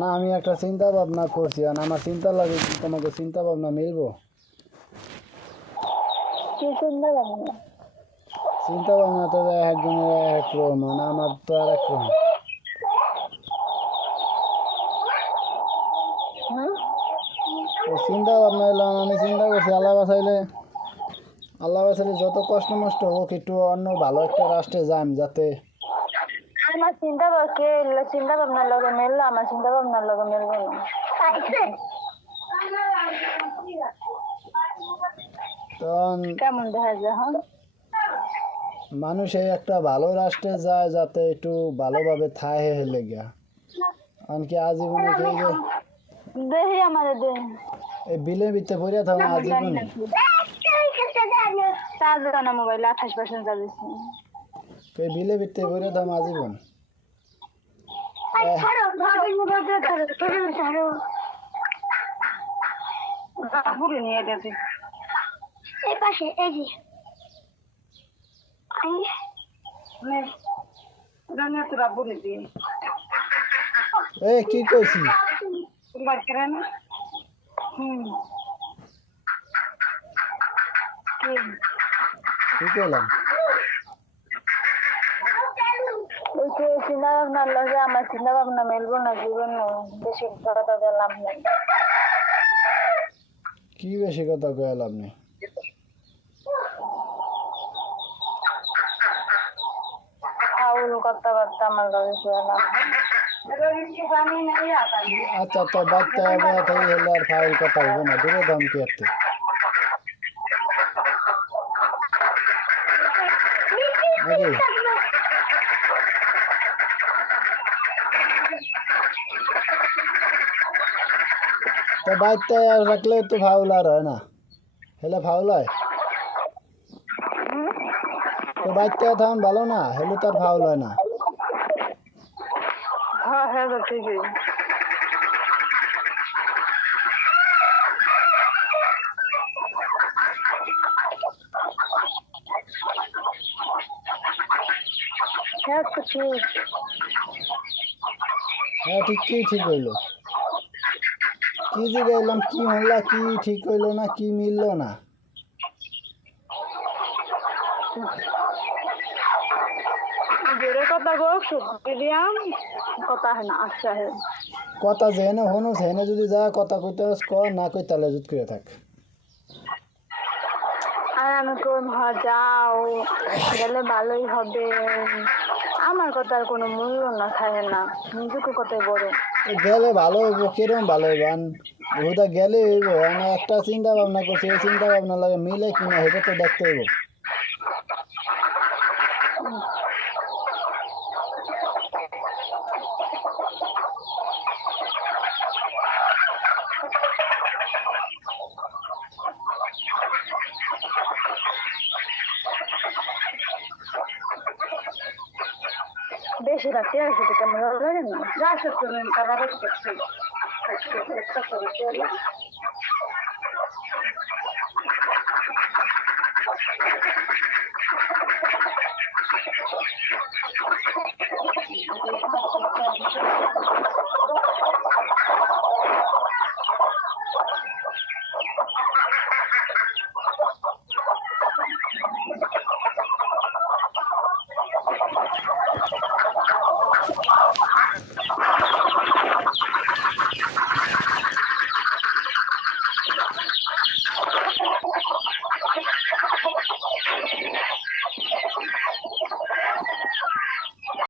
না আমি একটা চিন্তা ভাবনা করছি, আর আমার চিন্তা লাগে কি তোমাকে চিন্তা ভাবনা মিলবো? কি চিন্তা ভাবনা? চিন্তা ভাবনা তো একজনের এক রকম, আমার তো আর এক রকম। চিন্তা ভাবনা হলো আমি চিন্তা করছি আল্লাহ বাসাইলে যত কষ্ট মষ্ট হোক একটু অন্য ভালো একটা রাষ্ট্রে যাই, যাতে আমার চিন্তা ভাবনার লগে মিললো, আমার চিন্তা ভাবনার লগে মিলবো না। তখন কেমন দেখা যায়? হ্যাঁ, মানুষ এই একটা ভালো রাষ্ট্রে যায় যাতে একটু ভালোভাবে থাকে হেলে গিয়া। এমনকি আজীবনে কি যে দেখি আমাদের দেহ এই বিলের ভিতরে পড়িয়া থাকুন আজীবনে। চার্জ না মোবাইল 28% চার্জ দিচ্ছি। এই বিলের ভিতরে পড়িয়া থাকুন আজীবন। পুরে নিয়ে গেছে এই পাশে, এই যে তোরা বলে দিয়ে কি কইছি? কি কইলাম? চিন্তা ভাবনার লগে আমার চিন্তা ভাবনা মিলবো না, জীবন বেশি কথা বললাম না। কি বেশি কথা কইলাম আপনি? ফাউল কথাবার্তা আমার লগে কইলাম। আচ্ছা তো বাচ্চা বাচ্চা হলে আর ফাউল কথা হইব না, দূরে দাম কি একটা নাকি? তো বাচ্চা রাখলে তো ফাউল আর হয় না, হেলে ফাউল হয়। তো বাচ্চা থাকুন ভালো না, হেলে তো আর ফাউল হয় না। হ্যাঁ হ্যাঁ ঠিকই। হ্যাঁ তো ঠিক। হ্যাঁ ঠিক হইলো। কি যে গেলাম কি হল্লা, কি ঠিক হইলো না, কি মিললো না? কথা গো দিলাম কথা হয় না। আচ্ছা হ্যাঁ কথা যেনে হনো সেনে যদি যা কথা কইতে ক না কই তাহলে জুত করে থাক। আর আমি কোন যাও গেলে ভালোই হবে, আমার কথার কোনো মূল্য না থাকে না, নিজেকে কথাই বড়। গেলে ভালো হইব, কিরম ভালো হইব? বহুদা গেলে হইব, আমি একটা চিন্তা ভাবনা করছি, এই চিন্তা ভাবনা লাগে মিলে কিনা সেটা তো দেখতে হইব। বেশি রাখতে আসে তো কেমন লাগে না। যা সত্যি তারা